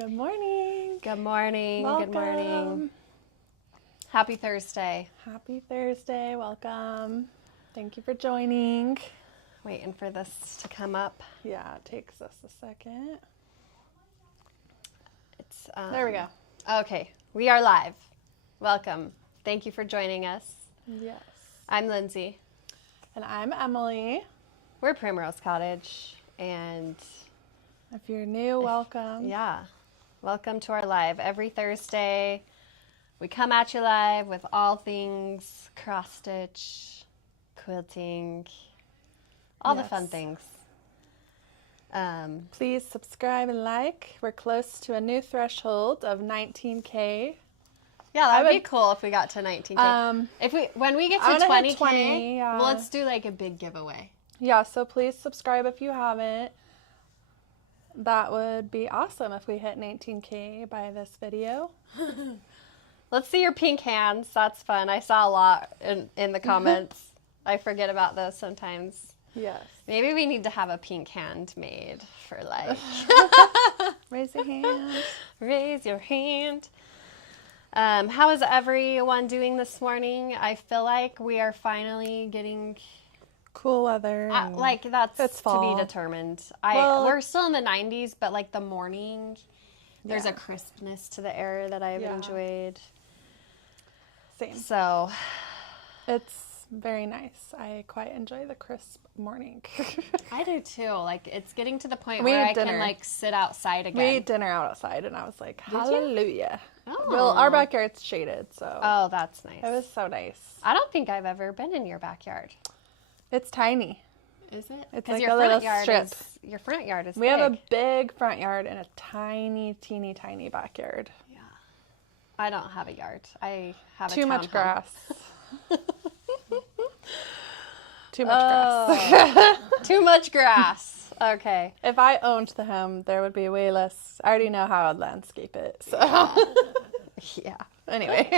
Good morning. Good morning. Welcome. Good morning. Happy Thursday. Happy Thursday. Welcome. Thank you for joining. Waiting for this to come up. Yeah, it takes us a second. It's There we go. Okay, we are live. Welcome. Thank you for joining us. Yes. I'm Lindsay. And I'm Emily. We're Primrose Cottage, and If you're new, welcome. yeah, welcome to our live. Every Thursday, we come at you live with all things cross stitch, quilting, all the fun Yes. things. Please subscribe and like. We're close to a new threshold of 19K. Yeah, that would be would- cool if we got to 19K. When we get I to wanna hit 20K, 20, yeah. well, let's do like a big giveaway. Yeah, so please subscribe if you haven't. That would be awesome if we hit 19K by this video. Let's see your pink hands. That's fun. I saw a lot in the comments. I forget about those sometimes. Yes. Maybe we need to have a pink hand made for like, Raise your hand. raise your hand. How is everyone doing this morning? I feel like we are finally getting, Cool weather. like that's It's to fall. be determined. Well- We're still in the 90s, but like the morning, there's Yeah. a crispness to the air that I've Yeah. enjoyed. Same. So It's very nice. I quite enjoy the crisp morning. I do too. Like it's getting to the point We where ate I can dinner. like sit outside We again. ate dinner outside, and I was like, you? hallelujah. Oh. Well, our backyard's shaded, so Oh, that's nice. it was so nice. I don't think I've ever been in your backyard. It's tiny. Is it? It's 'Cause like your a front little yard strip. your front yard is We big. have a big front yard and a tiny, teeny, tiny backyard. Yeah. I don't have a yard. I have Too a much townhome. grass. Too much grass. Too much grass. Okay. If I owned the home, there would be way less. I already know how I'd landscape it. So Yeah. anyway,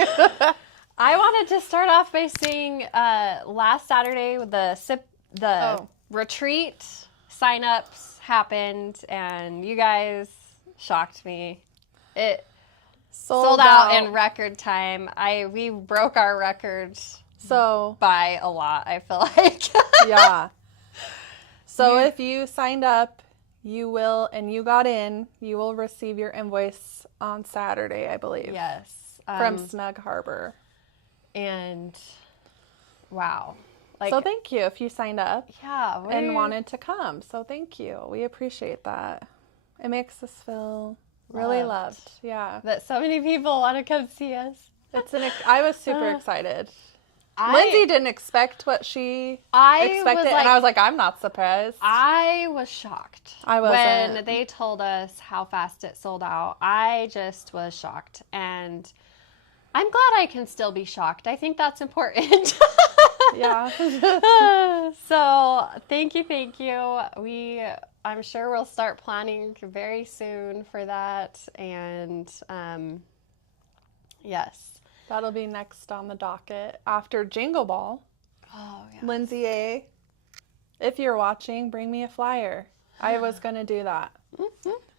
I wanted to start off by saying last Saturday with the Oh. retreat signups happened, and you guys shocked me. It sold out in record time. We broke our record So by a lot, I feel like. yeah. So if you signed up, you will, and you got in, you will receive your invoice on Saturday, I believe. Yes. From Snug Harbor. And wow. Like, So thank you if you signed up yeah. and wanted to come. So thank you. We appreciate that. It makes us feel really loved. Yeah. that so many people want to come see us. I was super excited. Lindsay didn't expect what she expected, and I was like, I'm not surprised. I was shocked. I wasn't. When they told us how fast it sold out. I just was shocked. And I'm glad I can still be shocked. I think that's important. Yeah. So thank you. I'm sure we'll start planning very soon for that. And yes. That'll be next on the docket after Jingle Ball. Oh, yeah. Lindsay A., if you're watching, bring me a flyer. I was going to do that.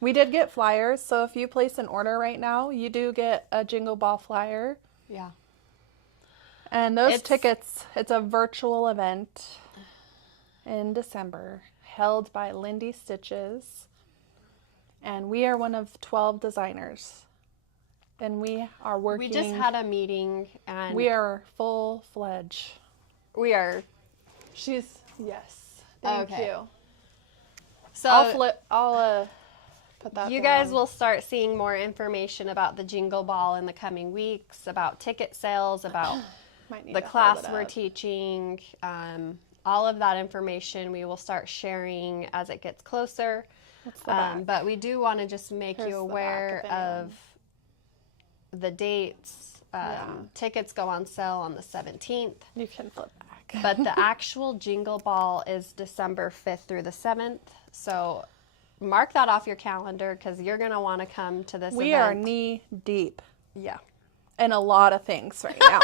We did get flyers, so if you place an order right now, you do get a Jingle Ball flyer. Yeah. And those tickets, it's a virtual event in December held by Blvd Stitches. And we are one of 12 designers. And we are working. We just had a meeting, and We are full-fledged. we are. Yes. Thank Okay. you. So I'll put that you down. guys will start seeing more information about the Jingle Ball in the coming weeks, about ticket sales, about Might need the to class hold it we're up. teaching. All of that information we will start sharing as it gets closer. What's the back? But we do want to just make Here's you the back, aware if anyone- of the dates. Tickets go on sale on the 17th. You can flip back. But the actual Jingle Ball is December 5th through the 7th. So mark that off your calendar because you're going to want to come to this We event. are knee deep Yeah. in a lot of things right now.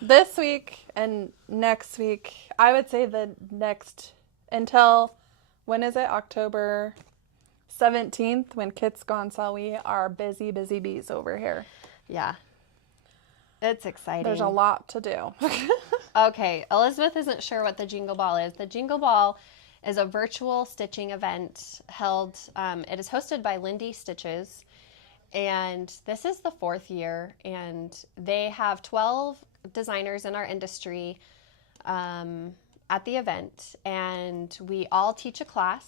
This week and next week, I would say the next until, when is it? October 17th, when Kit's gone, so we are busy, busy bees over here. Yeah. It's exciting. There's a lot to do. Okay, Elizabeth isn't sure what the Jingle Ball is. The Jingle Ball is a virtual stitching event held, it is hosted by Lindy Stitches, and this is the 4th year, and they have 12 designers in our industry at the event, and we all teach a class.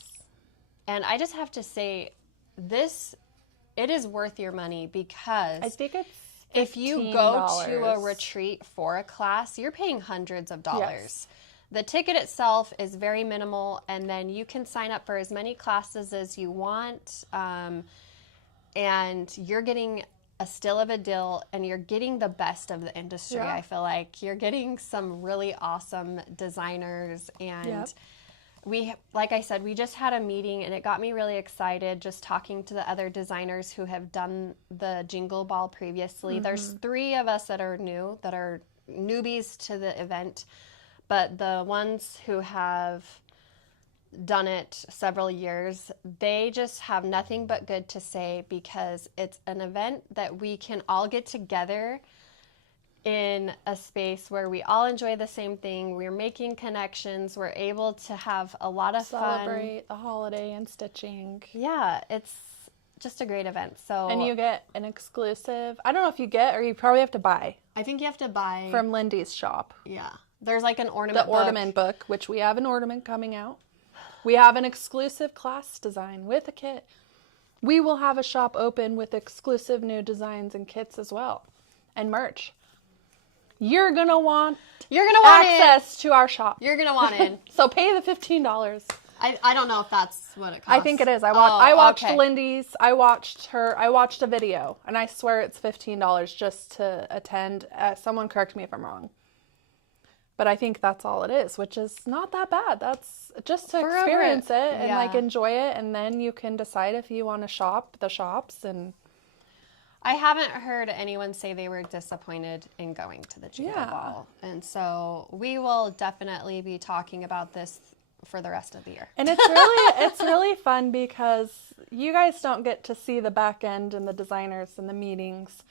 And I just have to say, it is worth your money, because I think it's if you go to a retreat for a class, you're paying hundreds of dollars. Yes. The ticket itself is very minimal, and then you can sign up for as many classes as you want, and you're getting a steal of a deal, and you're getting the best of the industry. Yeah. I feel like you're getting some really awesome designers, and like I said, we just had a meeting, and it got me really excited just talking to the other designers who have done the Jingle Ball previously. There's 3 of us that are new, that are newbies to the event, but the ones who have done it several years, they just have nothing but good to say, because it's an event that we can all get together in a space where we all enjoy the same thing. We're making connections. We're able to have a lot of fun. Celebrate the holiday and stitching. Yeah, it's just a great event. So, and you get an exclusive, I don't know if you get, or you probably have to buy. I think you have to buy. From Lindy's shop. Yeah. There's like an ornament book. The ornament book, which we have an ornament coming out. We have an exclusive class design with a kit. We will have a shop open with exclusive new designs and kits as well, and merch. You're gonna want access to our shop. You're gonna want in. So pay the $15. I don't know if that's what it costs. I think it is. I watched Lindy's. I watched a video, and I swear it's $15 just to attend. Someone correct me if I'm wrong. But I think that's all it is, which is not that bad. That's just to experience it and like enjoy it, and then you can decide if you want to shop the shops. And I haven't heard anyone say they were disappointed in going to the Jingle Ball, and so we will definitely be talking about this for the rest of the year. And it's really fun, because you guys don't get to see the back end and the designers and the meetings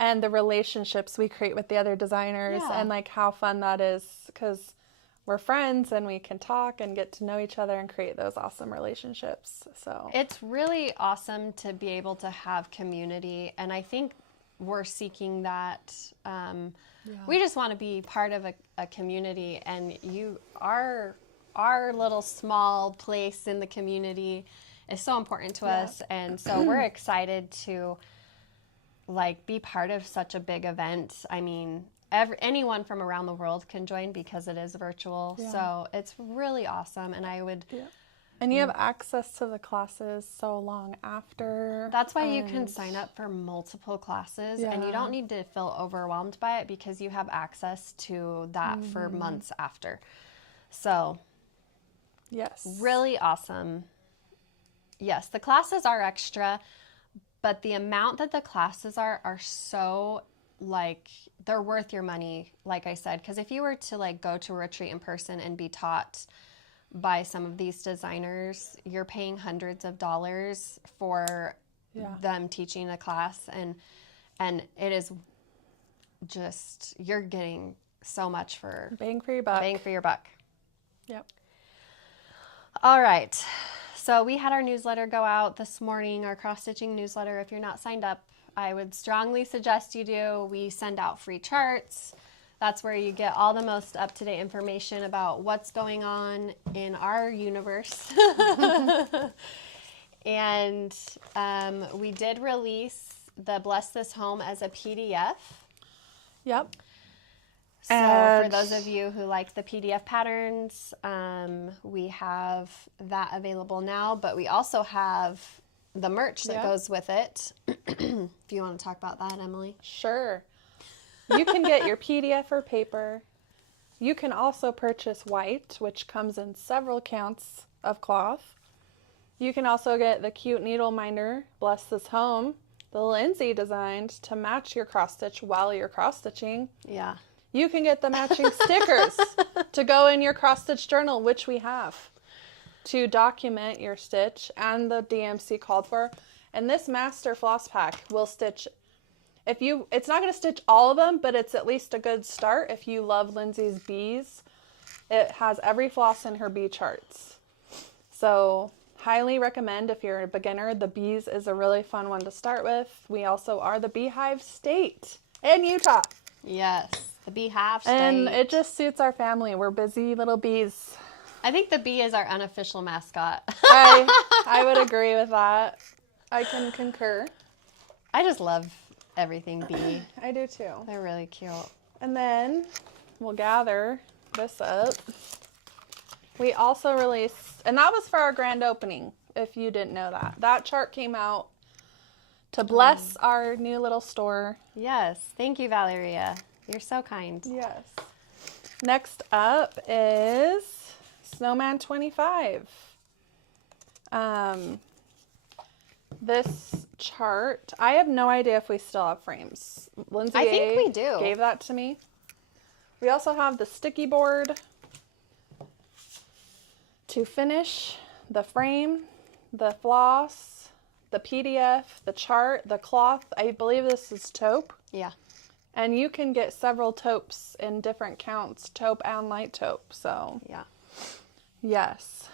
and the relationships we create with the other designers, and like how fun that is, because we're friends and we can talk and get to know each other and create those awesome relationships. So it's really awesome to be able to have community, and I think we're seeking that. We just want to be part of a community, and our little small place in the community is so important to us, and so we're excited to like be part of such a big event. I mean, anyone from around the world can join because it is virtual. So it's really awesome, and I would and you have access to the classes so long after. That's why you can sign up for multiple classes, and you don't need to feel overwhelmed by it, because you have access to that for months after. So really awesome. Yes, the classes are extra, but the amount that the classes are so, like, they're worth your money, like I said. Because if you were to, like, go to a retreat in person and be taught by some of these designers, you're paying hundreds of dollars for them teaching a class. And it is just, you're getting so much for... Bang for your buck. Bang for your buck. Yep. All right. So we had our newsletter go out this morning, our cross-stitching newsletter. If you're not signed up, I would strongly suggest you do. We send out free charts. That's where you get all the most up-to-date information about what's going on in our universe. And we did release the Bless This Home as a PDF. Yep. So for those of you who like the PDF patterns, we have that available now, but we also have the merch that goes with it. If you want to talk about that, Emily. Sure. You can get your PDF or paper. You can also purchase white, which comes in several counts of cloth. You can also get the cute needle minder, Bless This Home, the Lindsay designed to match your cross stitch while you're cross stitching. Yeah. You can get the matching stickers to go in your cross-stitch journal, which we have, to document your stitch, and the DMC called for. And this master floss pack will stitch, it's not going to stitch all of them, but it's at least a good start if you love Lindsay's bees. It has every floss in her bee charts. So highly recommend if you're a beginner. The bees is a really fun one to start with. We also are the beehive state in Utah. Yes, the beehive state. And it just suits our family. We're busy little bees. I think the bee is our unofficial mascot. I would agree with that. I can concur. I just love everything bee. I do too. They're really cute. And then we'll gather this up. We also released, and that was for our grand opening, if you didn't know that. That chart came out to bless our new little store. Yes. Thank you, Valeria. You're so kind. Yes. Next up is Snowman 25. This chart, I have no idea if we still have frames. Lindsay I think we do. Gave that to me. We also have the sticky board to finish the frame, the floss, the PDF, the chart, the cloth. I believe this is taupe. Yeah. And you can get several taupes in different counts, taupe and light taupe. So, yeah. Yes.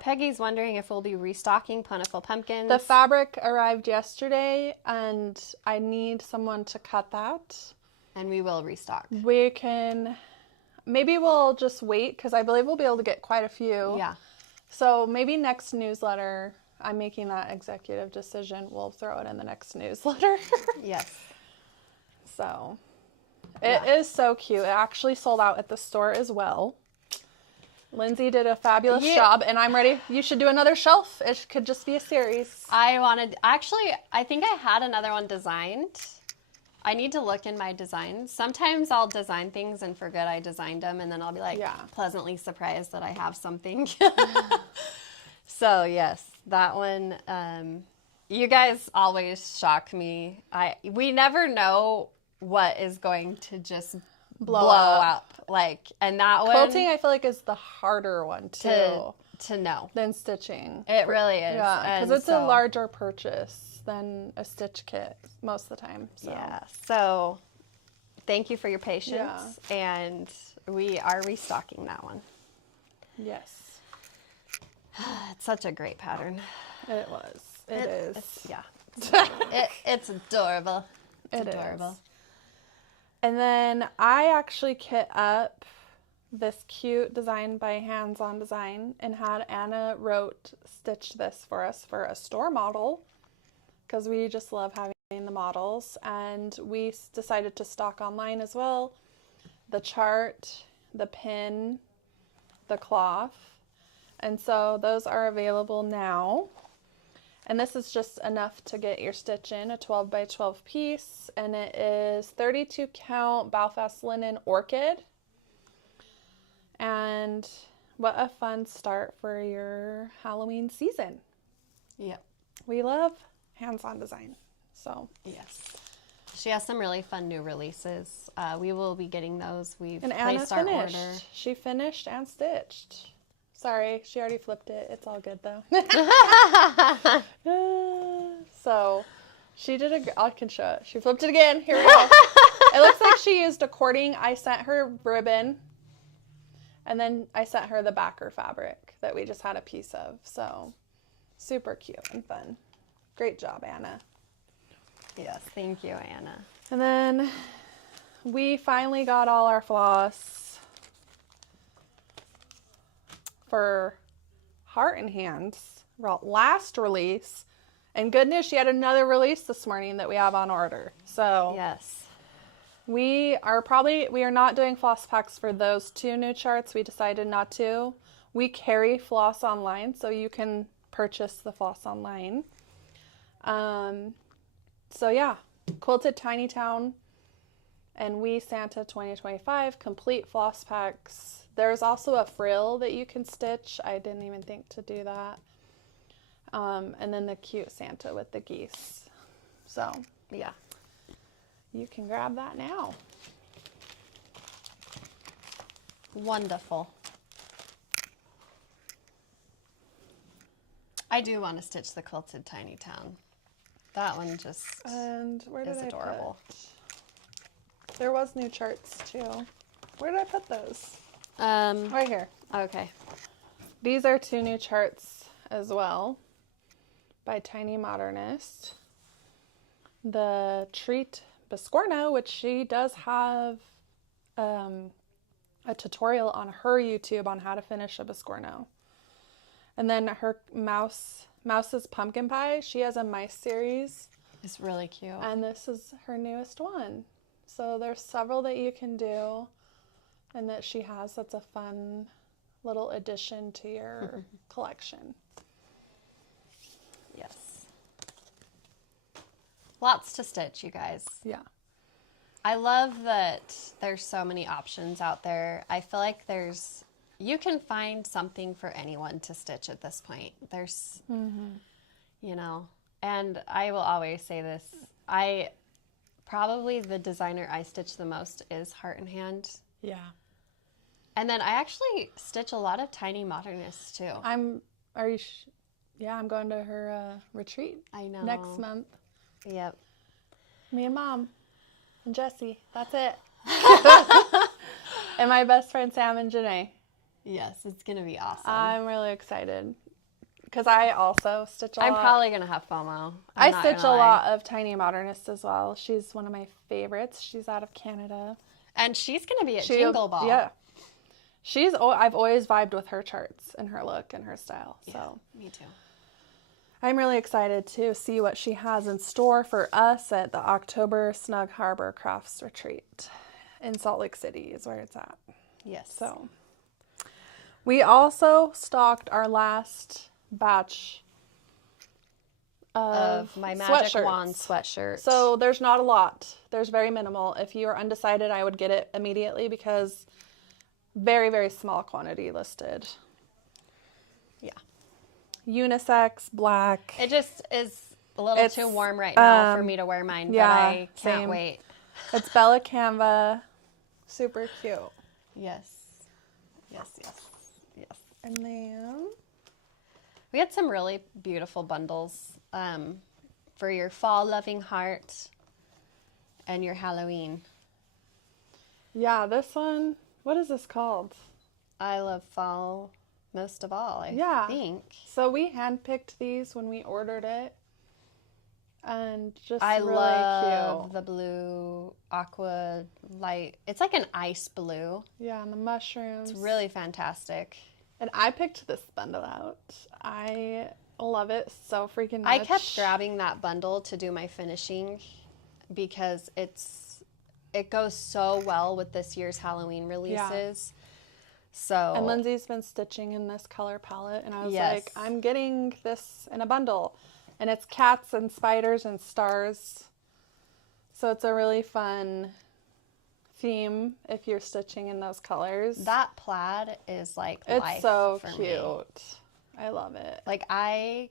Peggy's wondering if we'll be restocking Plentiful Pumpkins. The fabric arrived yesterday, and I need someone to cut that. And we will restock. We can, maybe we'll just wait, because I believe we'll be able to get quite a few. Yeah. So maybe next newsletter, I'm making that executive decision. We'll throw it in the next newsletter. Yes. So it is so cute. It actually sold out at the store as well. Lindsay did a fabulous job, and I'm ready. You should do another shelf. It could just be a series. I think I had another one designed. I need to look in my designs. Sometimes I'll design things and forget I designed them, and then I'll be like pleasantly surprised that I have something. So yes, that one, you guys always shock me. We never know what is going to just blow up. And that one, Quilting, I feel like, is the harder one to know than stitching. It really is. Yeah, because it's a larger purchase than a stitch kit most of the time. So. Yeah. So thank you for your patience, and we are restocking that one. Yes. It's such a great pattern. It was. It is. It's adorable. It's adorable. Is. And then I actually kit up this cute design by Hands On Design and had Anna stitch this for us for a store model, because we just love having the models, and we decided to stock online as well the chart, the pin, the cloth, and so those are available now. And this is just enough to get your stitch in, a 12 by 12 piece, and it is 32 count Belfast linen orchid. And what a fun start for your Halloween season. Yep. We love Hands On Design. So yes. She has some really fun new releases. We will be getting those. We've placed our order. She finished and stitched. Sorry, she already flipped it. It's all good though. So she did I can show it. She flipped it again. Here we go. It looks like she used a cording. I sent her ribbon, and then I sent her the backer fabric that we just had a piece of. So super cute and fun. Great job, Anna. Yes, thank you, Anna. And then we finally got all our floss for Heart and Hands last release, and good news, she had another release this morning that we have on order. So yes, we are not doing floss packs for those two new charts. We decided not to. We carry floss online, so you can purchase the floss online. So yeah, Quilted Tiny Town and We Santa 2025 complete floss packs. There's also a frill that you can stitch. I didn't even think to do that. And then the cute Santa with the geese. So, yeah. You can grab that now. Wonderful. I do want to stitch the quilted Tiny Town. That one just and where did is I adorable. There was new charts too. Where did I put those? Right here. Okay. These are 2 new charts as well by Tiny Modernist. The Treat Biscorno, which she does have a tutorial on her YouTube on how to finish a Biscorno. And then her Mouse's Pumpkin Pie, she has a mice series. It's really cute. And this is her newest one. So there's several that you can do and that she has. That's a fun little addition to your collection. Yes. Lots to stitch, you guys. Yeah. I love that there's so many options out there. I feel like you can find something for anyone to stitch at this point. There's, you know, and I will always say this. Probably the designer I stitch the most is Heart and Hand. Yeah. And then I actually stitch a lot of Tiny Modernists too. I'm going to her retreat. I know. Next month. Yep. Me and Mom and Jessie. That's it. And my best friend Sam and Janae. Yes, it's going to be awesome. I'm really excited because I also stitch a lot. I'm probably going to have FOMO. I stitch a lot of Tiny Modernist as well. She's one of my favorites. She's out of Canada. And she's going to be at Jingle Ball. Yeah. I've always vibed with her charts and her look and her style. So me too. I'm really excited to see what she has in store for us at the October Snug Harbor Crafts Retreat in Salt Lake City is where it's at. Yes. So we also stocked our last batch of my Magic sweatshirts. Wand sweatshirt. So there's not a lot. There's very minimal. If you are undecided, I would get it immediately because very, very small quantity listed. Yeah. Unisex, black. It just is a little too warm right now for me to wear mine, but I can't wait. It's Bella Canva. Super cute. Yes. Yes, yes, yes. And then we had some really beautiful bundles for your fall loving heart and your Halloween. Yeah, this one, what is this called? I love fall most of all, I think. So we handpicked these when we ordered it. And just I really love cute. the blue aqua light. It's like an ice blue. Yeah, and the mushrooms. It's really fantastic. And I picked this bundle out. I love it so freaking much. I kept grabbing that bundle to do my finishing because it goes so well with this year's Halloween releases. Yeah. So And Lindsay's been stitching in this color palette, and I was like, I'm getting this in a bundle. And it's cats and spiders and stars. So it's a really fun theme if you're stitching in those colors. that plaid is like life It's so for cute. me. I love it. Like I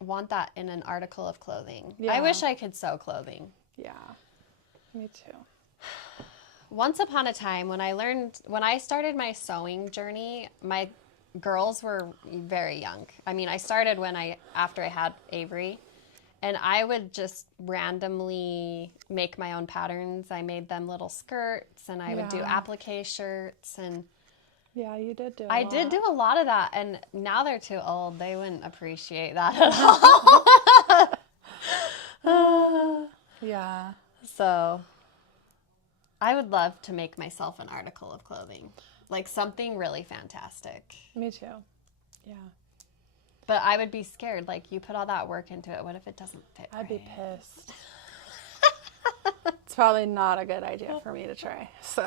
want that in an article of clothing. Yeah. I wish I could sew clothing. Yeah, me too. Once upon a time, when I started my sewing journey, my girls were very young. I mean, I started after I had Avery, and I would just randomly make my own patterns. I made them little skirts, and I would do applique shirts, and Yeah, you did do I did do a lot of that, and now they're too old. They wouldn't appreciate that at all. Yeah. So I would love to make myself an article of clothing, like something really fantastic. Me too. Yeah. But I would be scared. Like, you put all that work into it. What if it doesn't fit? I'd be pissed. It's probably not a good idea for me to try. So.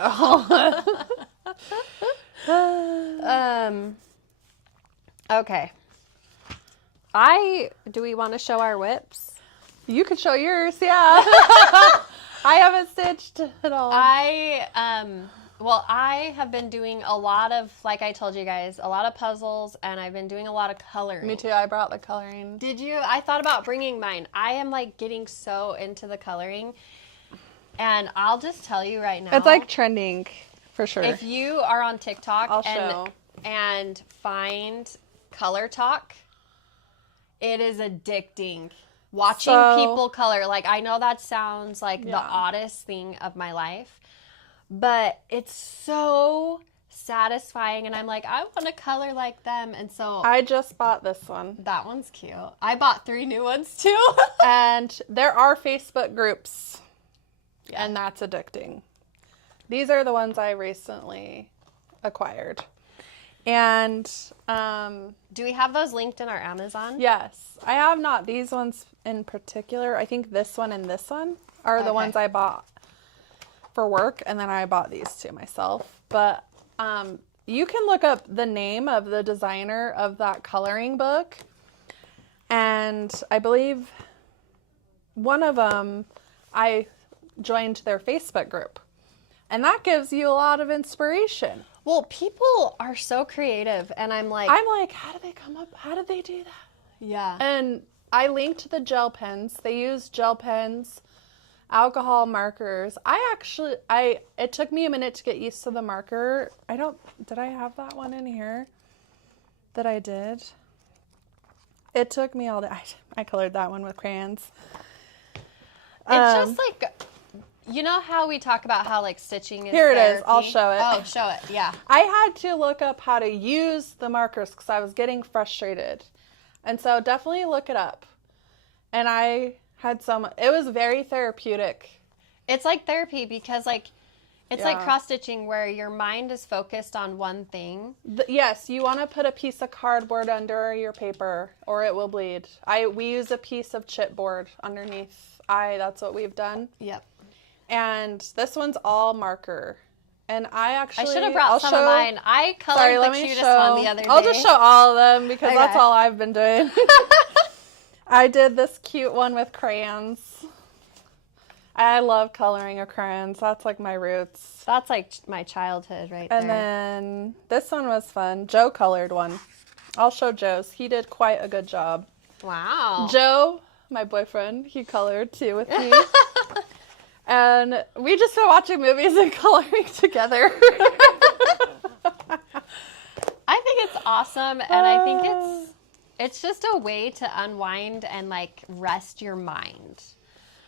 Okay. Do we want to show our whips? You could show yours, yeah. I haven't stitched at all. I have been doing a lot of, like I told you guys, a lot of puzzles, and I've been doing a lot of coloring. Me too. I brought the coloring. Did you? I thought about bringing mine. I am like getting so into the coloring, and I'll just tell you right now. It's like trending for sure. If you are on TikTok I'll show. and find Color Talk, It is addicting. Watching people color. Like, I know that sounds like the oddest thing of my life, but it's so satisfying. And I'm like, I want to color like them. And so I just bought this one. That one's cute. I bought 3 new ones too. And there are Facebook groups, and that's addicting. These are the ones I recently acquired. And do we have those linked in our Amazon? Yes. I have not these ones in particular. I think this one and this one are the ones I bought for work, and then I bought these two myself. But you can look up the name of the designer of that coloring book, and I believe one of them, I joined their Facebook group, and that gives you a lot of inspiration. Well, people are so creative, and I'm like, how did they come up? How did they do that? Yeah. And I linked the gel pens. They use gel pens, alcohol markers. It took me a minute to get used to the marker. Did I have that one in here that I did? It took me all day. I colored that one with crayons. It's just like, you know how we talk about how like stitching is Here it therapy? is. I'll show it. Oh, show it. Yeah. I had to look up how to use the markers because I was getting frustrated. And so definitely look it up. And I had it was very therapeutic. It's like therapy because like, it's like cross stitching where your mind is focused on one thing. Yes, you want to put a piece of cardboard under your paper or it will bleed. We use a piece of chipboard underneath. That's what we've done. Yep. And this one's all marker. And I should have brought some of mine. I colored the cutest one the other day. I'll just show all of them because that's all I've been doing. I did this cute one with crayons. I love coloring with crayons. That's like my roots. That's like my childhood right there. And then this one was fun. Joe colored one. I'll show Joe's. He did quite a good job. Wow. Joe, my boyfriend, he colored too with me. And we just been watching movies and coloring together. I think it's awesome, and I think it's just a way to unwind and like rest your mind.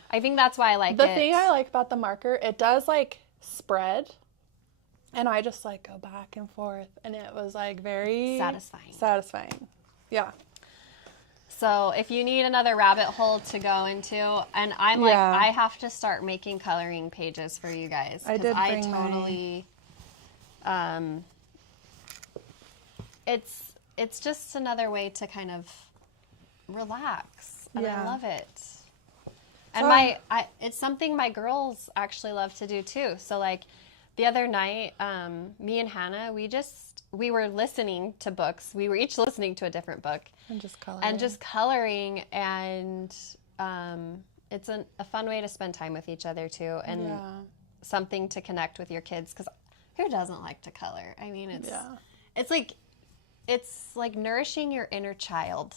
I think that's why I like it. The thing I like about the marker, it does like spread, and I just like go back and forth, and it was like very satisfying. Yeah. So if you need another rabbit hole to go into, and I'm like, I have to start making coloring pages for you guys. I totally, it's just another way to kind of relax, and I love it. And it's something my girls actually love to do too. So like the other night, me and Hannah, we were listening to books. We were each listening to a different book. And just coloring. And it's a fun way to spend time with each other too. And something to connect with your kids. Because who doesn't like to color? I mean, it's like nourishing your inner child.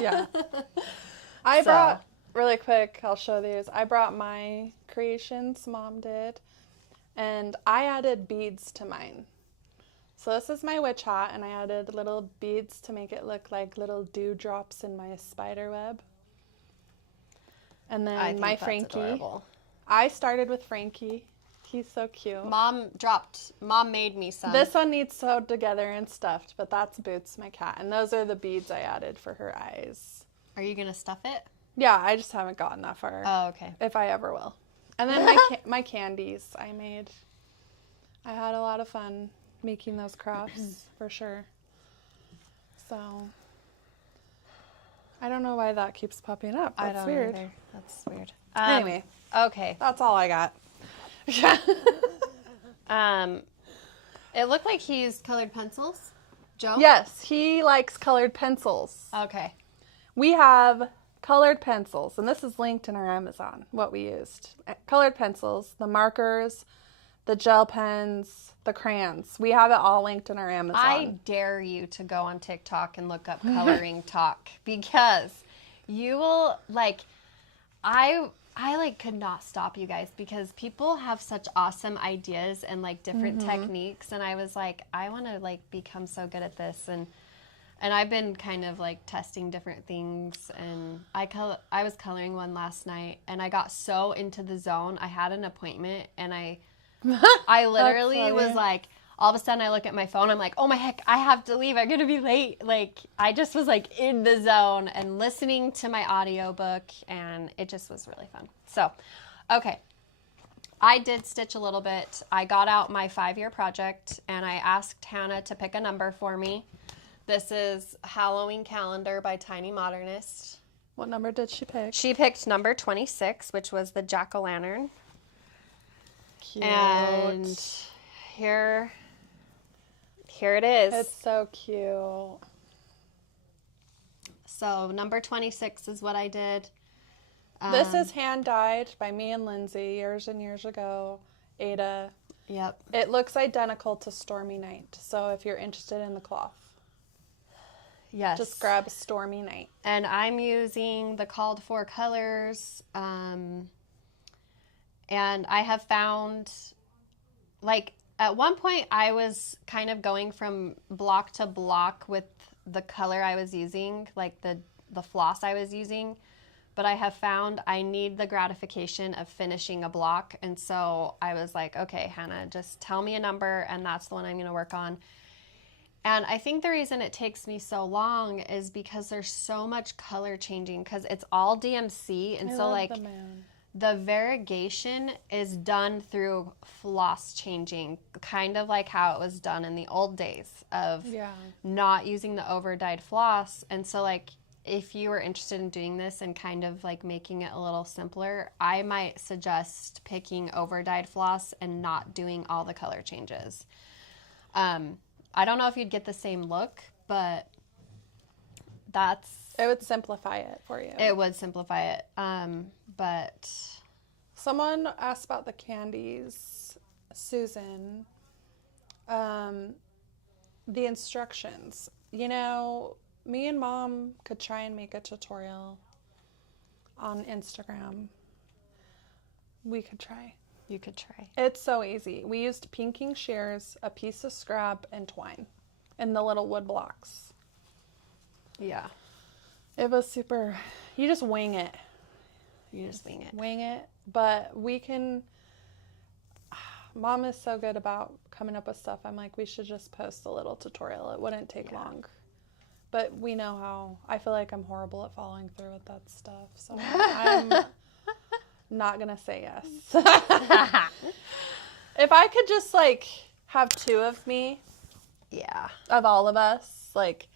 Yeah. I brought, really quick, I'll show these. I brought my creations, Mom did. And I added beads to mine. So this is my witch hat, and I added little beads to make it look like little dewdrops in my spider web. And then my Frankie. Adorable. I started with Frankie. He's so cute. Mom made me some. This one needs sewed together and stuffed, but that's Boots, my cat. And those are the beads I added for her eyes. Are you going to stuff it? Yeah, I just haven't gotten that far. Oh, okay. If I ever will. And then my candies I made. I had a lot of fun making those crafts for sure. So I don't know why that keeps popping up. That's weird. Either. That's weird. Anyway. Okay. That's all I got. It looked like he used colored pencils. Joe? Yes, he likes colored pencils. Okay. We have colored pencils, and this is linked in our Amazon, what we used. Colored pencils, the markers, the gel pens, the crayons. We have it all linked in our Amazon. I dare you to go on TikTok and look up coloring talk, because you will, like, I could not stop you guys, because people have such awesome ideas and like different techniques, and I was like, I want to like become so good at this, and And I've been kind of like testing different things, and I was coloring one last night, and I got so into the zone. I had an appointment, and I literally was like, all of a sudden I look at my phone, I'm like, oh my heck, I have to leave. I'm going to be late. Like, I just was like in the zone and listening to my audiobook, and it just was really fun. So, okay. I did stitch a little bit. I got out my 5-year project, and I asked Hannah to pick a number for me. This is Halloween Calendar by Tiny Modernist. What number did she pick? She picked number 26, which was the jack-o'-lantern. Cute. And here it is. It's so cute. So number 26 is what I did. This is hand-dyed by me and Lindsay years and years ago. Ada. Yep. It looks identical to Stormy Night. So if you're interested in the cloth, yes, just grab Stormy Night. And I'm using the called for colors. And I have found, like, at one point I was kind of going from block to block with the color I was using, like the floss I was using. But I have found I need the gratification of finishing a block. And so I was like, okay, Hannah, just tell me a number, and that's the one I'm going to work on. And I think the reason it takes me so long is because there's so much color changing, because it's all DMC. And so, like, the variegation is done through floss changing, kind of like how it was done in the old days of not using the over-dyed floss. And so, like, if you were interested in doing this and kind of like making it a little simpler, I might suggest picking over-dyed floss and not doing all the color changes. I don't know if you'd get the same look, but it would simplify it for you. It would simplify it. But someone asked about the candies, Susan. The instructions. You know, me and Mom could try and make a tutorial on Instagram. We could try. You could try. It's so easy. We used pinking shears, a piece of scrap, and twine in the little wood blocks. Yeah. It was super. You just wing it. You just wing it. Wing it. But we can. Mom is so good about coming up with stuff. I'm like, we should just post a little tutorial. It wouldn't take long. But we know how. I feel like I'm horrible at following through with that stuff. So I'm not going to say yes. If I could just, like, have 2 of me. Yeah. Of all of us. Like,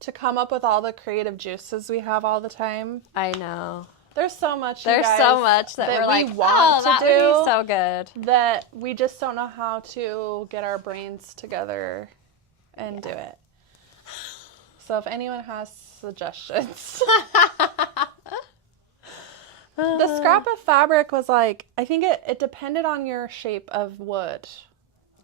to come up with all the creative juices we have all the time. I know. There's so much. There's so much that we're like, want that to do. Would be so good. That we just don't know how to get our brains together and do it. So if anyone has suggestions. The scrap of fabric was like, I think it depended on your shape of wood.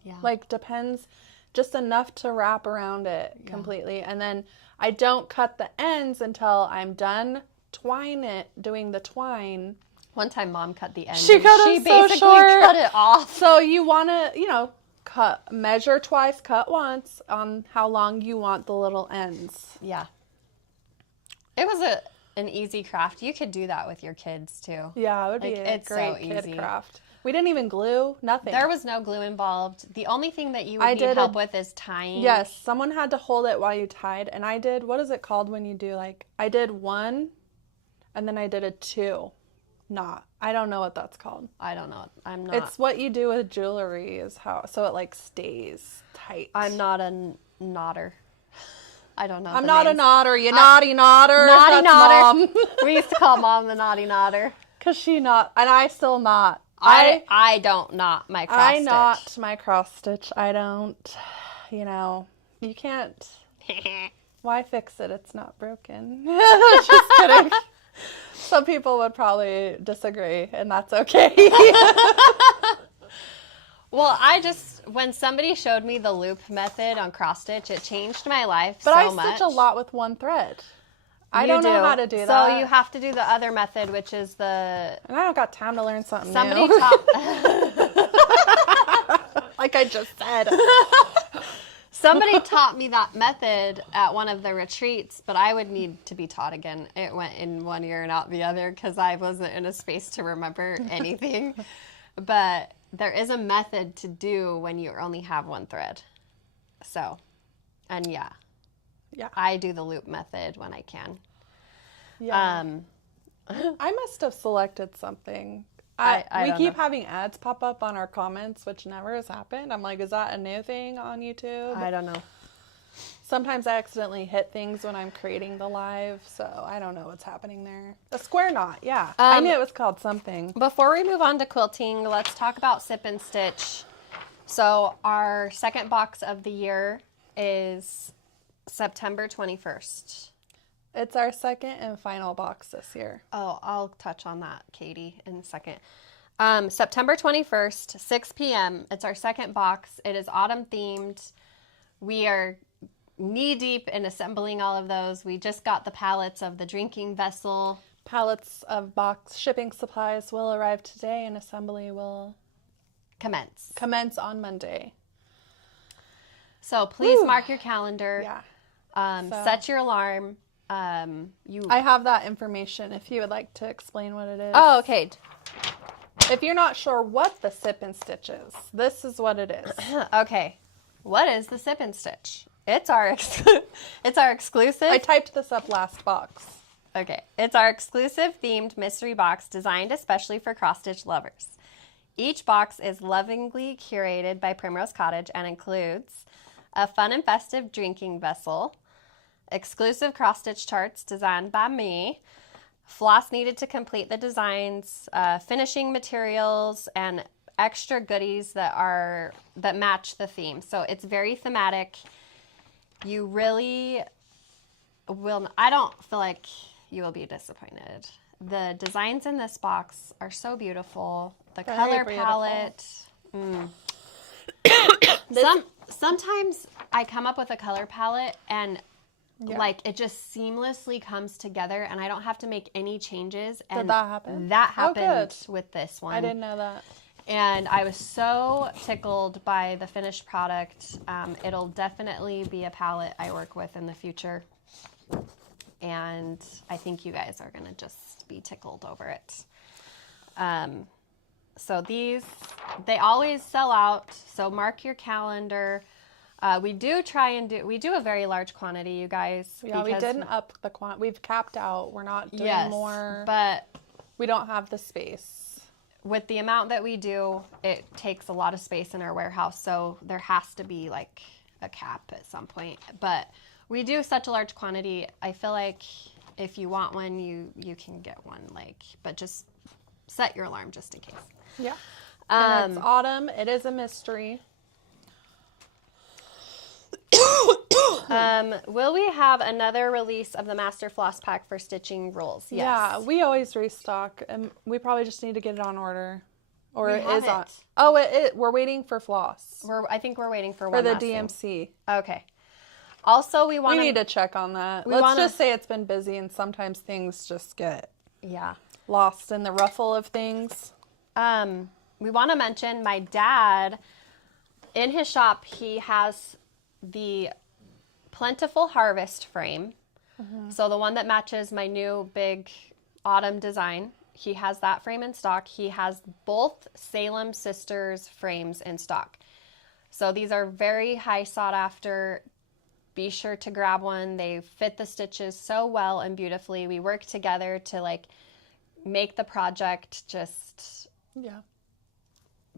Yeah. Like, depends just enough to wrap around it completely. And then I don't cut the ends until I'm done doing the twine. One time Mom cut the end. She basically cut it off. So you want to, measure twice, cut once on how long you want the little ends. Yeah. It was an easy craft. You could do that with your kids too. Yeah, it would be a great kid craft. We didn't even glue, nothing. There was no glue involved. The only thing that you would need help with is tying. Yes, someone had to hold it while you tied. And I did, what is it called when you do I did 1 and then I did a 2 knot. I don't know what that's called. I don't know. I'm not. It's what you do with jewelry so it stays tight. I'm not a knotter. I don't know. I'm not a knotter, you naughty knotter. Naughty knotter. Mom. We used to call Mom the naughty knotter. Because she knot, and I still knot. I don't knot my cross stitch. I knot my cross stitch. I don't, you can't. Why fix it? It's not broken. Just kidding. Some people would probably disagree, and that's okay. Well, when somebody showed me the loop method on cross stitch, it changed my life but so much. But I stitch a lot with one thread. I don't know how to do that. So you have to do the other method, which is And I don't got time to learn something somebody new. Like I just said. Somebody taught me that method at one of the retreats, but I would need to be taught again. It went in one ear and out the other because I wasn't in a space to remember anything. But there is a method to do when you only have one thread. So, and yeah, I do the loop method when I can. Yeah. I must have selected something. We keep having ads pop up on our comments, which never has happened. I'm like, is that a new thing on YouTube? I don't know. Sometimes I accidentally hit things when I'm creating the live, so I don't know what's happening there. A square knot, yeah. I knew it was called something. Before we move on to quilting, let's talk about Sip and Stitch. So our second box of the year is September 21st. It's our second and final box this year. Oh, I'll touch on that, Katie, in a second. September 21st, 6 p.m. It's our second box. It is autumn themed. We are knee deep in assembling all of those. We just got the pallets of the drinking vessel. Pallets of box shipping supplies will arrive today and assembly will commence on Monday. So please mark your calendar. Yeah. Set your alarm. I have that information if you would like to explain what it is. Oh, okay. If you're not sure what the Sip and Stitch is, this is what it is. Okay. What is the Sip and Stitch? It's our exclusive. I typed this up last box. Okay. It's our exclusive themed mystery box designed especially for cross-stitch lovers. Each box is lovingly curated by Primrose Cottage and includes a fun and festive drinking vessel, exclusive cross-stitch charts designed by me, floss needed to complete the designs, finishing materials, and extra goodies that match the theme. So it's very thematic. You really will. I don't feel like you will be disappointed. The designs in this box are so beautiful. The color palette. Sometimes I come up with a color palette and like it just seamlessly comes together and I don't have to make any changes. And did that happen? That happened with this one. I didn't know that. And I was so tickled by the finished product. It'll definitely be a palette I work with in the future. And I think you guys are going to just be tickled over it. So these, they always sell out. So mark your calendar. We do a very large quantity, you guys. Yeah, we didn't up the quantity. We've capped out. We're not doing more. But we don't have the space. With the amount that we do, it takes a lot of space in our warehouse. So there has to be like a cap at some point. But we do such a large quantity. I feel like if you want one, you can get one. But just set your alarm just in case. Yeah. And it's autumn. It is a mystery. Will we have another release of the Master Floss Pack for stitching rules? Yes. Yeah, we always restock, and we probably just need to get it on order. Or we it have is on. Oh, we're waiting for floss. I think we're waiting for the last DMC. Thing. Okay. Also, we need to check on that. Let's just say it's been busy, and sometimes things just get lost in the ruffle of things. We want to mention my dad. In his shop, he has the Plentiful Harvest frame. So the one that matches my new big autumn design. He has that frame in stock. He has both Salem Sisters frames in stock. So these are very high sought after. Be sure to grab one. They fit the stitches so well and beautifully. We work together to make the project just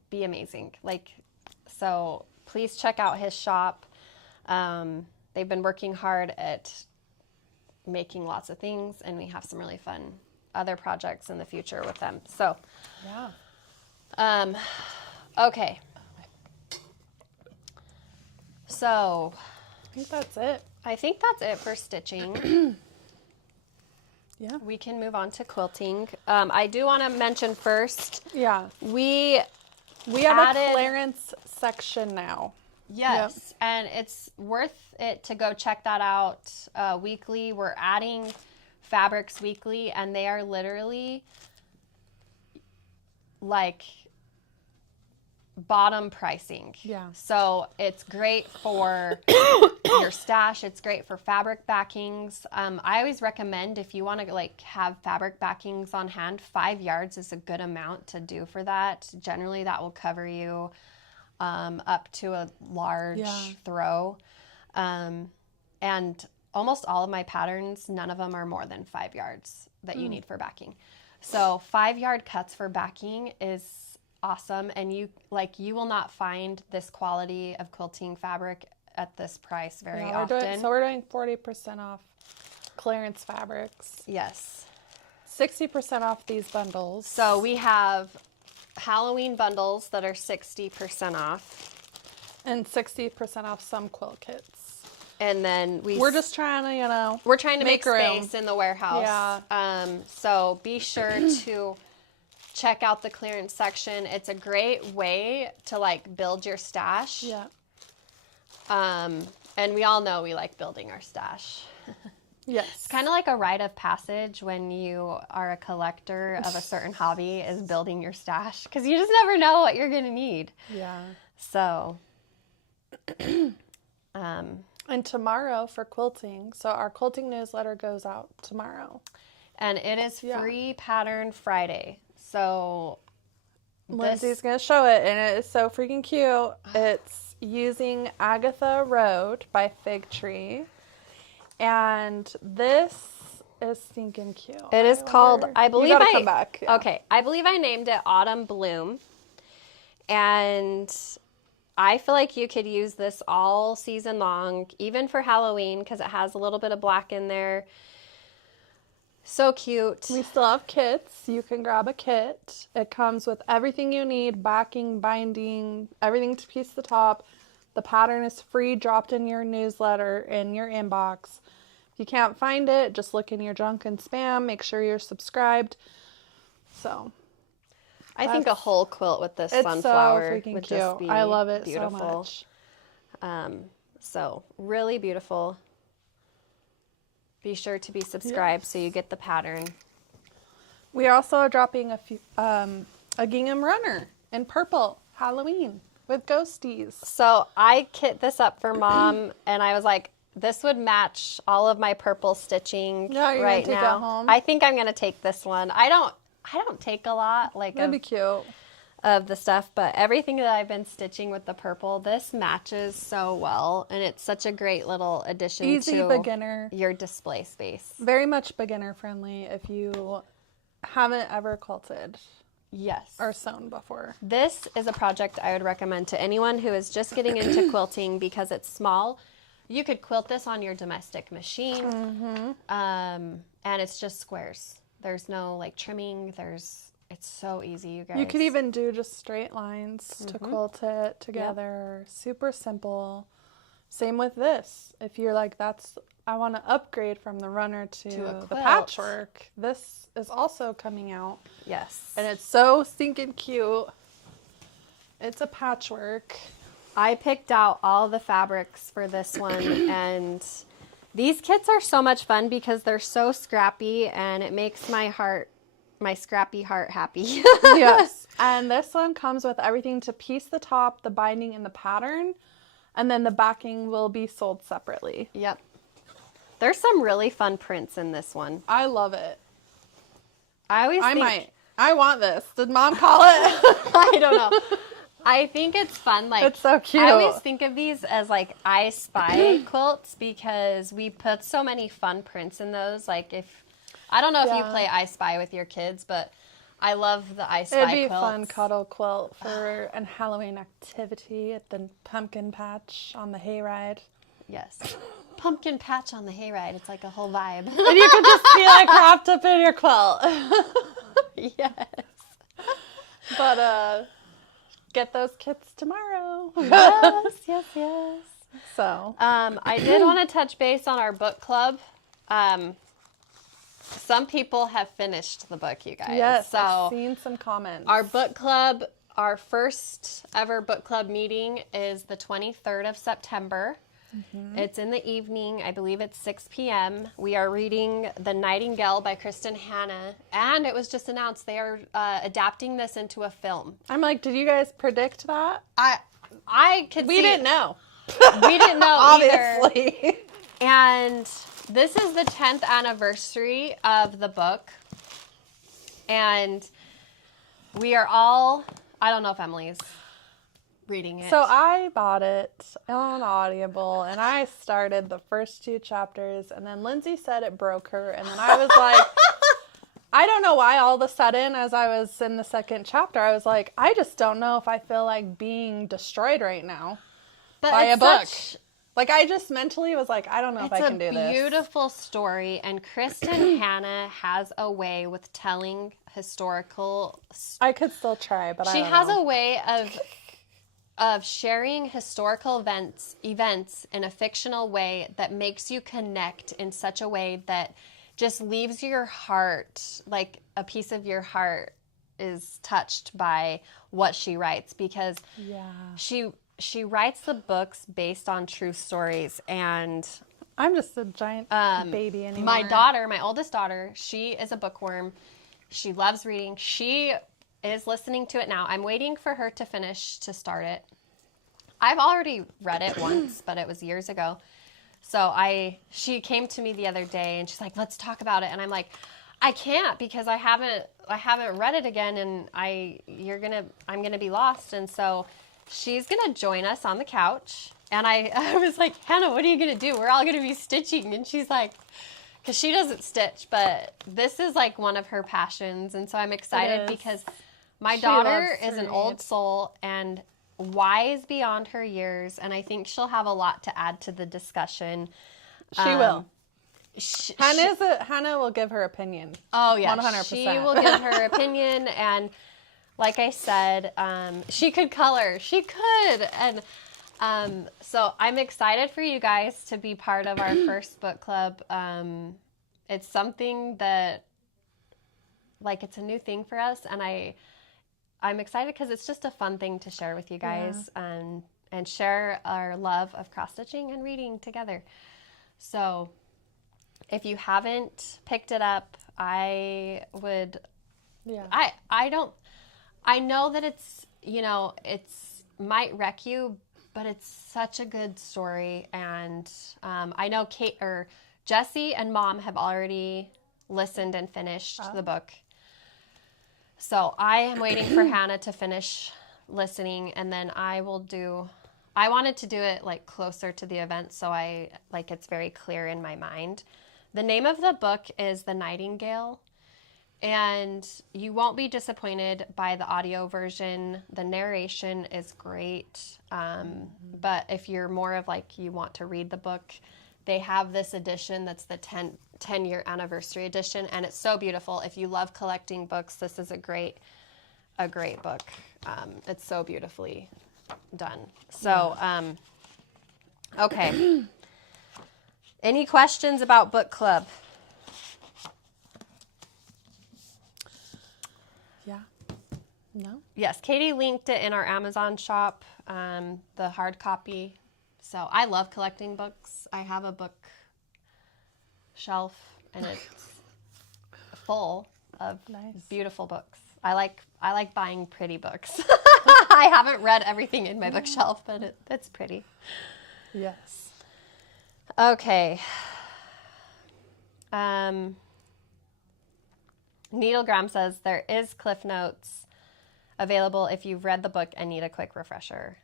be amazing. So please check out his shop. They've been working hard at making lots of things, and we have some really fun other projects in the future with them. So, okay. So, I think that's it for stitching. Yeah. We can move on to quilting. I do want to mention first. Yeah. We have a clearance section now. Yes, and it's worth it to go check that out weekly. We're adding fabrics weekly, and they are literally bottom pricing. Yeah. So it's great for your stash. It's great for fabric backings. I always recommend if you want to like have fabric backings on hand, 5 yards is a good amount to do for that. Generally that will cover you up to a large throw. And almost all of my patterns, none of them are more than 5 yards that you need for backing. So 5 yard cuts for backing is awesome. And you will not find this quality of quilting fabric at this price very often. We're doing 40% off clearance fabrics. Yes. 60% off these bundles. So we have Halloween bundles that are 60% off. And 60% off some quilt kits. And then we're just trying to, we're trying to make room. space in the warehouse. Yeah. So be sure to check out the clearance section. It's a great way to like build your stash. Yeah. And we all know we like building our stash. Yes. It's kind of like a rite of passage when you are a collector of a certain hobby is building your stash because you just never know what you're going to need. Yeah. So, and tomorrow for quilting, so our quilting newsletter goes out tomorrow. And it is Free Pattern Friday. So Lindsay's going to show it, and it is so freaking cute. It's using Agatha Road by Fig Tree. And this is stinking cute. It is called, I believe you gotta come back. Yeah. Okay, I believe I named it Autumn Bloom. And I feel like you could use this all season long, even for Halloween, because it has a little bit of black in there. So cute. We still have kits. You can grab a kit. It comes with everything you need, backing, binding, everything to piece the top. The pattern is free, dropped in your newsletter, in your inbox. If you can't find it, just look in your junk and spam. Make sure you're subscribed. So, I think a whole quilt with this sunflower so would cute. just be I love it beautiful. so much. So really beautiful. Be sure to be subscribed so you get the pattern. We are also dropping a gingham runner in purple Halloween with ghosties. So I kit this up for Mom, and I was like, this would match all of my purple stitching right now. Take it home? I think I'm gonna take this one. I don't take a lot That'd be cute. of the stuff, but everything that I've been stitching with the purple, this matches so well, and it's such a great little addition to beginner. Your display space. Very much beginner friendly if you haven't ever quilted. Yes. Or sewn before. This is a project I would recommend to anyone who is just getting into quilting because it's small. You could quilt this on your domestic machine, and it's just squares. There's no like trimming. It's so easy, you guys. You could even do just straight lines to quilt it together. Yep. Super simple. Same with this. If you're like, I want to upgrade from the runner to the patchwork. This is also coming out. Yes. And it's so stinking cute. It's a patchwork. I picked out all the fabrics for this one, and these kits are so much fun because they're so scrappy, and it makes my scrappy heart happy. Yes. And this one comes with everything to piece the top, the binding, and the pattern, and then the backing will be sold separately. Yep. There's some really fun prints in this one. I love it. I want this. Did Mom call it? I don't know. I think it's fun. Like, it's so cute. I always think of these as like I Spy quilts because we put so many fun prints in those. Like I don't know if you play I Spy with your kids, but I love the I Spy quilts. It'd be a fun cuddle quilt for a Halloween activity at the pumpkin patch on the hayride. Yes. Pumpkin patch on the hayride. It's like a whole vibe. And you could just be like wrapped up in your quilt. Yes. But get those kits tomorrow. Yes. So I did want to touch base on our book club. Some people have finished the book, you guys. Yes, so I've seen some comments. Our book club, our first ever book club meeting is the 23rd of September. It's in the evening. I believe it's 6 p.m. We are reading The Nightingale by Kristen Hanna. And it was just announced they are adapting this into a film. I'm like, did you guys predict that? I could We didn't know. We didn't know Obviously. either. And this is the 10th anniversary of the book. And we are all, I don't know if Emily's reading it. So I bought it on Audible, and I started the first 2 chapters, and then Lindsay said it broke her, and then I was like, I don't know why all of a sudden, as I was in the 2nd chapter, I was like, I just don't know if I feel like being destroyed right now by a book. Like, I just mentally was like, I don't know if I can do this. It's a beautiful story, and Kristen Hanna has a way with telling historical... I could still try, but I don't know. She has a way of sharing historical events in a fictional way that makes you connect in such a way that just leaves your heart, like a piece of your heart is touched by what she writes, because she writes the books based on true stories. And I'm just a giant baby anymore. My daughter, my oldest daughter, she is a bookworm. She loves reading. She is listening to it now. I'm waiting for her to finish to start it. I've already read it once, but it was years ago. So she came to me the other day and she's like, let's talk about it. And I'm like, I can't, because I haven't read it again, and I'm gonna be lost. And so she's gonna join us on the couch. And I was like, Hannah, what are you gonna do? We're all gonna be stitching. And she's like, because she doesn't stitch, but this is like one of her passions. And so I'm excited because my daughter is an old soul and wise beyond her years, and I think she'll have a lot to add to the discussion. She will. Hannah will give her opinion. Oh, yeah. 100%. She will give her opinion, and like I said, she could color. She could. And so I'm excited for you guys to be part of our first book club. It's something that, like, it's a new thing for us, and I'm excited because it's just a fun thing to share with you guys, and share our love of cross-stitching and reading together. So if you haven't picked it up, I would, I know that it's, it's might wreck you, but it's such a good story. And I know Jessie and Mom have already listened and finished the book. So I am waiting for Hannah to finish listening, and then I wanted to do it like closer to the event, so it's very clear in my mind. The name of the book is The Nightingale, and you won't be disappointed by the audio version. The narration is great, but if you're more of like, you want to read the book, they have this edition that's the 10-year anniversary edition, and it's so beautiful. If you love collecting books, this is a great book. It's so beautifully done. So, okay. Any questions about book club? Yeah. No? Yes, Katie linked it in our Amazon shop, the hard copy. So I love collecting books. I have a book shelf, and it's full of beautiful books. I like buying pretty books. I haven't read everything in my bookshelf, but it's pretty. Yes. Okay. Needlegram says there is Cliff Notes available if you've read the book and need a quick refresher.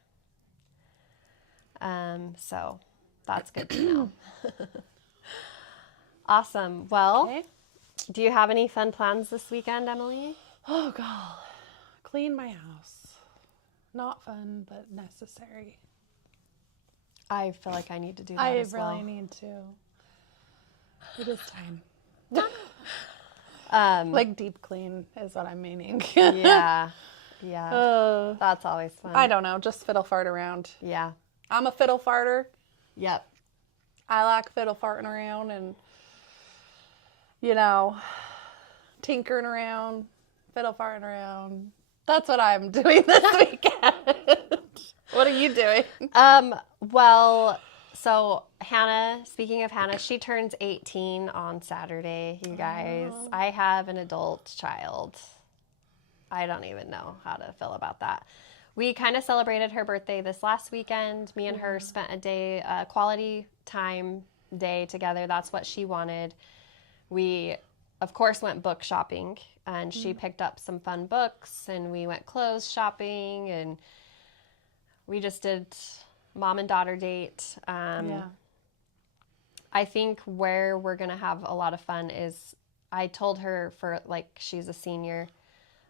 So that's good to know. Awesome. Well, do you have any fun plans this weekend, Emily? Oh, God. Clean my house. Not fun, but necessary. I feel like I need to do that as well. I really need to. It is time. Like deep clean is what I'm meaning. Yeah. That's always fun. I don't know. Just fiddle fart around. Yeah. I'm a fiddle farter. Yep. I like fiddle farting around and, tinkering around, fiddle farting around. That's what I'm doing this weekend. What are you doing? Well, So Hannah, speaking of Hannah, she turns 18 on Saturday, you guys. Oh. I have an adult child. I don't even know how to feel about that. We kind of celebrated her birthday this last weekend. Me and her spent a day, quality time day together. That's what she wanted. We, of course, went book shopping, and she picked up some fun books, and we went clothes shopping, and we just did mom and daughter date. I think where we're going to have a lot of fun is, I told her for, like, she's a senior.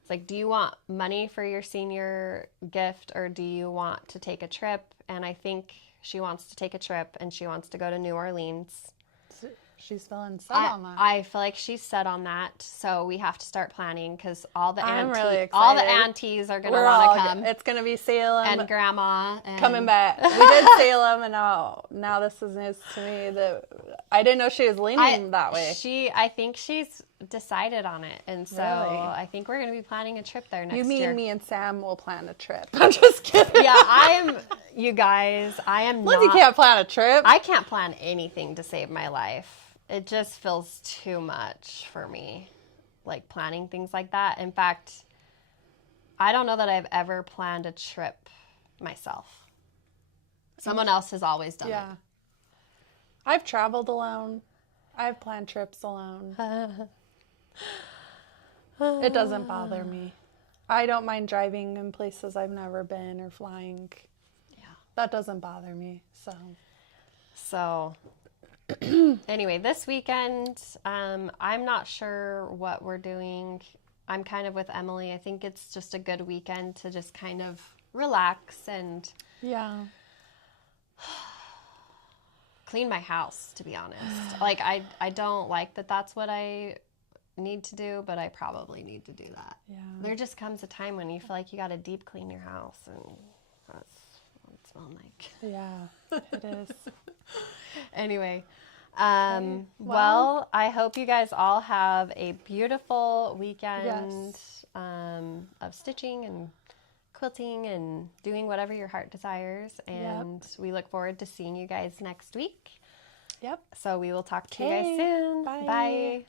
It's like, do you want money for your senior gift, or do you want to take a trip? And I think she wants to take a trip, and she wants to go to New Orleans. She's feeling set on that. I feel like she's set on that, so we have to start planning, because all the really all the aunties are going to want to come. It's going to be Salem and Grandma and... coming back. We did Salem, and now this is news to me. That I didn't know she was leaning that way. I think she's decided on it, and so I think we're going to be planning a trip there next year. You mean me and Sam will plan a trip? I'm just kidding. Yeah, you guys, Lindsay can't plan a trip. I can't plan anything to save my life. It just feels too much for me, like planning things like that. In fact, I don't know that I've ever planned a trip myself. Someone else has always done it. I've traveled alone. I've planned trips alone. It doesn't bother me. I don't mind driving in places I've never been or flying. Yeah. That doesn't bother me. So anyway, this weekend, I'm not sure what we're doing. I'm kind of with Emily. I think it's just a good weekend to just kind of relax and clean my house, to be honest. Like, I don't like that that's what I need to do, but I probably need to do that. Yeah. There just comes a time when you feel like you got to deep clean your house, and that's what it smells like. Yeah, it is. Anyway, well, I hope you guys all have a beautiful weekend of stitching and quilting and doing whatever your heart desires. And we look forward to seeing you guys next week. Yep. So we will talk to you guys soon. Bye. Bye.